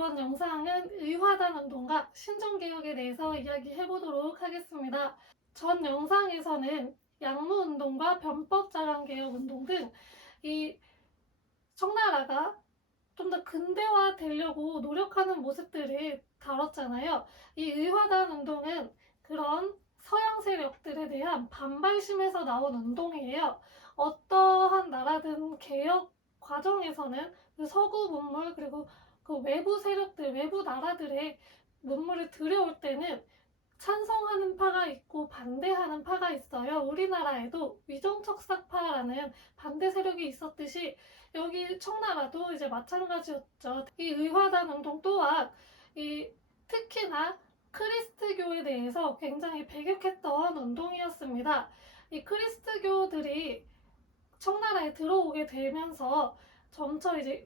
이번 영상은 의화단 운동과 신정개혁에 대해서 이야기해보도록 하겠습니다. 전 영상에서는 양무 운동과 변법자강개혁 운동 등 이 청나라가 좀 더 근대화 되려고 노력하는 모습들을 다뤘잖아요. 이 의화단 운동은 그런 서양 세력들에 대한 반발심에서 나온 운동이에요. 어떠한 나라든 개혁 과정에서는 그 서구 문물 그리고 그 외부 세력들, 외부 나라들의 문물을 들여올 때는 찬성하는 파가 있고 반대하는 파가 있어요. 우리나라에도 위정척삭파라는 반대 세력이 있었듯이 여기 청나라도 이제 마찬가지였죠. 이 의화단 운동 또한 특히나 크리스트교에 대해서 굉장히 배격했던 운동이었습니다. 이 크리스트교들이 청나라에 들어오게 되면서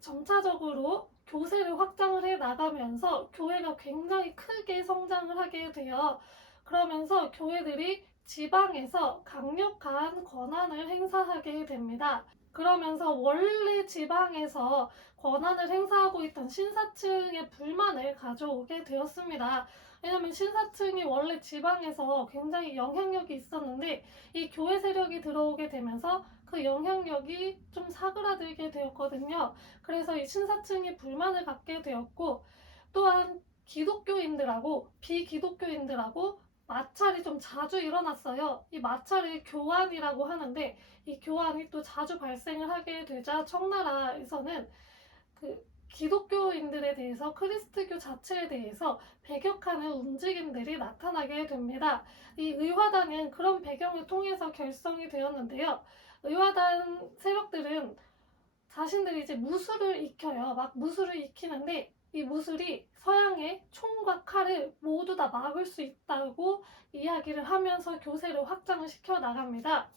점차적으로 교세를 확장을 해 나가면서 교회가 굉장히 크게 성장을 하게 돼요. 그러면서 교회들이 지방에서 강력한 권한을 행사하게 됩니다. 그러면서 원래 지방에서 권한을 행사하고 있던 신사층의 불만을 가져오게 되었습니다. 왜냐하면 신사층이 원래 지방에서 굉장히 영향력이 있었는데 이 교회 세력이 들어오게 되면서 그 영향력이 좀 사그라들게 되었거든요. 그래서 이 신사층이 불만을 갖게 되었고, 또한 기독교인들하고 비기독교인들하고 마찰이 좀 자주 일어났어요. 이 마찰을 교환이라고 하는데 이 교환이 또 자주 발생을 하게 되자 청나라에서는 그 기독교인들에 대해서 크리스트교 자체에 대해서 배격하는 움직임들이 나타나게 됩니다. 이 의화단은 그런 배경을 통해서 결성이 되었는데요. 의화단 세력들은 자신들이 이제 무술을 익혀요. 막 무술을 익히는데 이 무술이 서양의 총과 칼을 모두 다 막을 수 있다고 이야기를 하면서 교세를 확장을 시켜 나갑니다.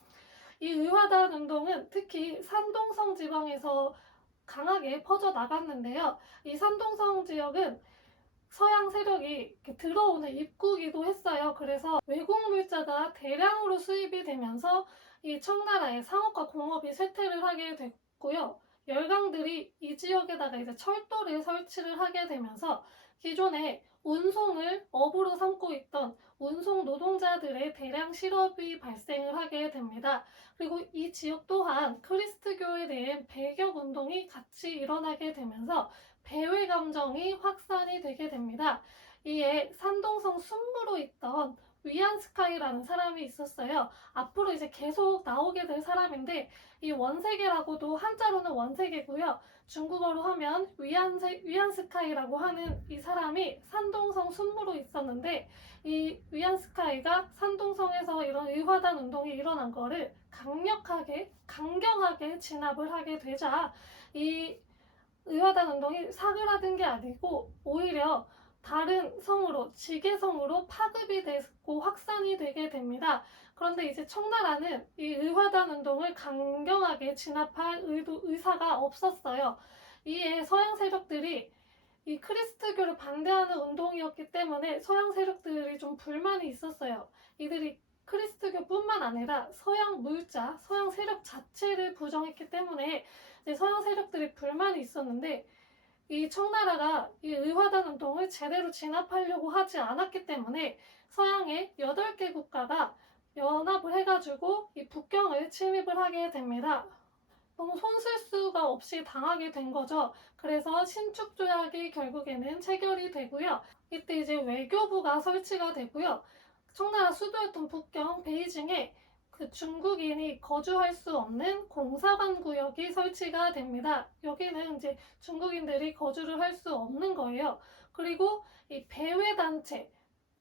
이 의화단 운동은 특히 산동성 지방에서 강하게 퍼져 나갔는데요. 이 산동성 지역은 서양 세력이 들어오는 입구이기도 했어요. 그래서 외국 물자가 대량으로 수입이 되면서 이 청나라의 상업과 공업이 쇠퇴를 하게 됐고요. 열강들이 이 지역에다가 이제 철도를 설치를 하게 되면서 기존에 운송을 업으로 삼고 있던 운송 노동자들의 대량 실업이 발생을 하게 됩니다. 그리고 이 지역 또한 크리스트교에 대한 배격 운동이 같이 일어나게 되면서 배회 감정이 확산이 되게 됩니다. 이에 산동성 순무로 있던 위안스카이라는 사람이 있었어요. 앞으로 이제 계속 나오게 될 사람인데 이 원세계라고도 한자로는 원세계고요. 중국어로 하면 위안스카이라고 하는 이 사람이 산동성 순무로 있었는데 이 위안스카이가 산동성에서 이런 의화단 운동이 일어난 거를 강경하게 진압을 하게 되자 이 의화단 운동이 사그라든 게 아니고 오히려 다른 성으로 지계성으로 파급이 되고 확산이 되게 됩니다. 그런데 이제 청나라는 이 의화단 운동을 강경하게 진압할 의사가 없었어요. 이에 서양 세력들이 이 크리스트교를 반대하는 운동이었기 때문에 서양 세력들이 좀 불만이 있었어요. 이들이 크리스트교뿐만 아니라 서양 물자, 서양 세력 자체를 부정했기 때문에 서양 세력들이 불만이 있었는데 이 청나라가 이 의화단 운동을 제대로 진압하려고 하지 않았기 때문에 서양의 8개 국가가 연합을 해가지고 이 북경을 침입을 하게 됩니다. 너무 손쓸 수가 없이 당하게 된 거죠. 그래서 신축조약이 결국에는 체결이 되고요. 이때 이제 외교부가 설치가 되고요. 청나라 수도였던 북경 베이징에 그 중국인이 거주할 수 없는 공사관 구역이 설치가 됩니다. 여기는 이제 중국인들이 거주를 할 수 없는 거예요. 그리고 이 배회단체,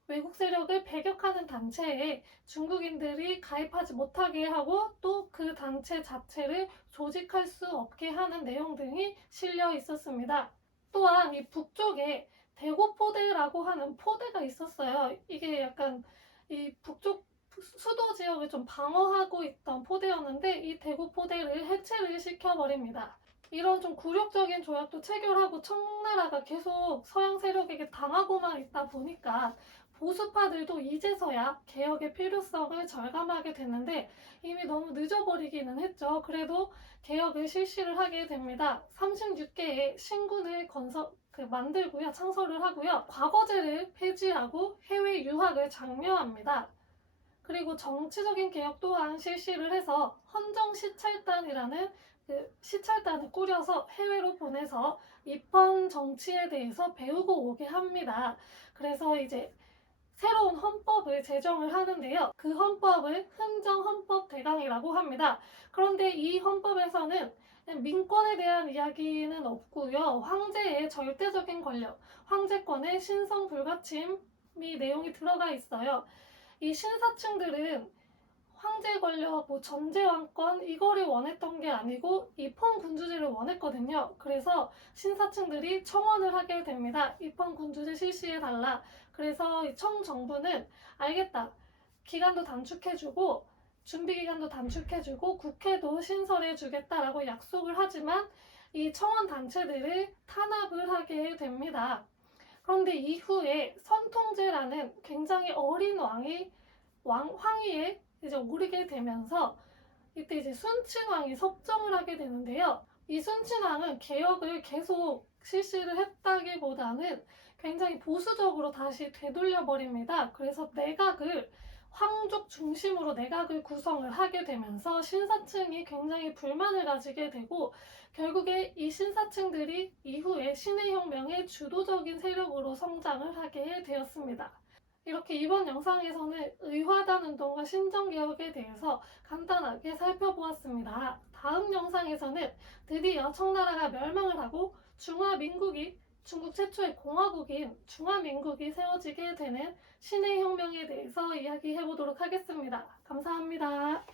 외국 세력을 배격하는 단체에 중국인들이 가입하지 못하게 하고 또 그 단체 자체를 조직할 수 없게 하는 내용 등이 실려 있었습니다. 또한 이 북쪽에 대고포대라고 하는 포대가 있었어요. 이게 약간 이 북쪽 수도 지역을 좀 방어하고 있던 포대였는데 이 대고포대를 해체를 시켜버립니다. 이런 좀 굴욕적인 조약도 체결하고 청나라가 계속 서양 세력에게 당하고만 있다 보니까 보수파들도 이제서야 개혁의 필요성을 절감하게 됐는데 이미 너무 늦어버리기는 했죠. 그래도 개혁을 실시를 하게 됩니다. 36개의 신군을 만들고요. 창설을 하고요. 과거제를 폐지하고 해외 유학을 장려합니다. 그리고 정치적인 개혁 또한 실시를 해서 헌정 시찰단이라는 시찰단을 꾸려서 해외로 보내서 입헌 정치에 대해서 배우고 오게 합니다. 그래서 이제 새로운 헌법을 제정을 하는데요. 그 헌법을 흥정헌법대강이라고 합니다. 그런데 이 헌법에서는 민권에 대한 이야기는 없고요. 황제의 절대적인 권력, 황제권의 신성 불가침이 내용이 들어가 있어요. 이 신사층들은 황제 권력, 전제왕권 이거를 원했던 게 아니고 입헌군주제를 원했거든요. 그래서 신사층들이 청원을 하게 됩니다. 입헌군주제 실시해달라. 그래서 이 청정부는 알겠다. 기간도 단축해주고 준비기간도 단축해주고 국회도 신설해주겠다라고 약속을 하지만 이 청원 단체들을 탄압을 하게 됩니다. 그런데 이후에 선통제라는 굉장히 어린 황위에 이제 오르게 되면서 이때 이제 순친왕이 섭정을 하게 되는데요. 이 순친왕은 개혁을 계속 실시를 했다기보다는 굉장히 보수적으로 다시 되돌려 버립니다. 그래서 내각을 황족 중심으로 내각을 구성을 하게 되면서 신사층이 굉장히 불만을 가지게 되고 결국에 이 신사층들이 이후에 신해혁명의 주도적인 세력으로 성장을 하게 되었습니다. 이렇게 이번 영상에서는 의화단 운동과 신정개혁에 대해서 간단하게 살펴보았습니다. 다음 영상에서는 드디어 청나라가 멸망을 하고 중국 최초의 공화국인 중화민국이 세워지게 되는 신해혁명에 대해서 이야기해 보도록 하겠습니다. 감사합니다.